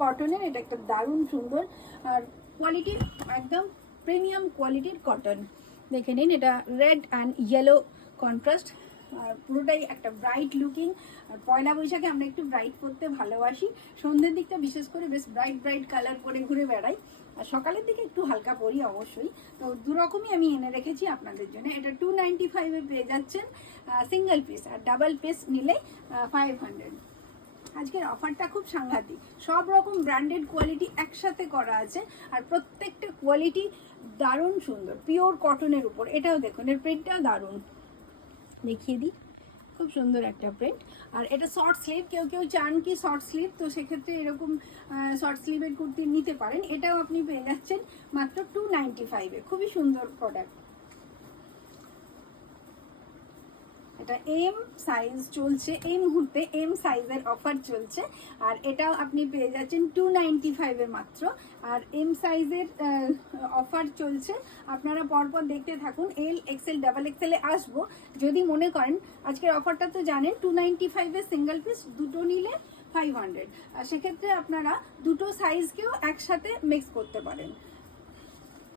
কটনের, এটা একটা দারুণ সুন্দর আর কোয়ালিটির, একদম প্রিমিয়াম কোয়ালিটির কটন। দেখে নিন, এটা রেড অ্যান্ড ইয়েলো কন্ট্রাস্ট, আর পুরোটাই একটা ব্রাইট লুকিং। আর পয়লা বৈশাখে আমরা একটু ব্রাইট করতে ভালোবাসি, সন্ধ্যের দিকটা বিশেষ করে বেশ ব্রাইট ব্রাইট কালার করে ঘুরে বেড়াই, আর সকালের দিকে একটু হালকা পরি অবশ্যই। তো দুরকমই আমি এনে রেখেছি আপনাদের জন্য। এটা 295-এ পেয়ে যাচ্ছেন সিঙ্গেল পিস, আর ডাবল পিস নিলে 500। আজকের অফারটা খুব সাংঘাতিক, সব রকম ব্র্যান্ডেড কোয়ালিটি একসাথে করা আছে, আর প্রত্যেকটা কোয়ালিটি দারুণ সুন্দর, পিওর কটনের উপর। এটাও দেখুন, এর প্রিন্টটাও দারুণ, দেখিয়ে দিই, খুব সুন্দর একটা প্রিন্ট। আর এটা শর্ট স্লিভ, কেউ কেউ চান কি শর্ট স্লিভ, তো সেক্ষেত্রে এরকম শর্ট স্লিভের কুর্তি নিতে পারেন। এটাও আপনি পেয়ে যাচ্ছেন মাত্র 295-এ, খুবই সুন্দর প্রোডাক্ট। এটা এম সাইজ চলছে এই মুহূর্তে, এম সাইজের অফার চলছে, আর এটাও আপনি পেয়ে যাচ্ছেন 295-এ মাত্র। আর এম সাইজের অফার চলছে, আপনারা পরপর দেখতে থাকুন। এল এক্সেল ডাবল এক্সেলে আসবো, যদি মনে করেন আজকের অফারটা তো জানেন 295-এর সিঙ্গেল পিস দুটো নিলে 500, আর সেক্ষেত্রে আপনারা দুটো সাইজকেও একসাথে মিক্স করতে পারেন।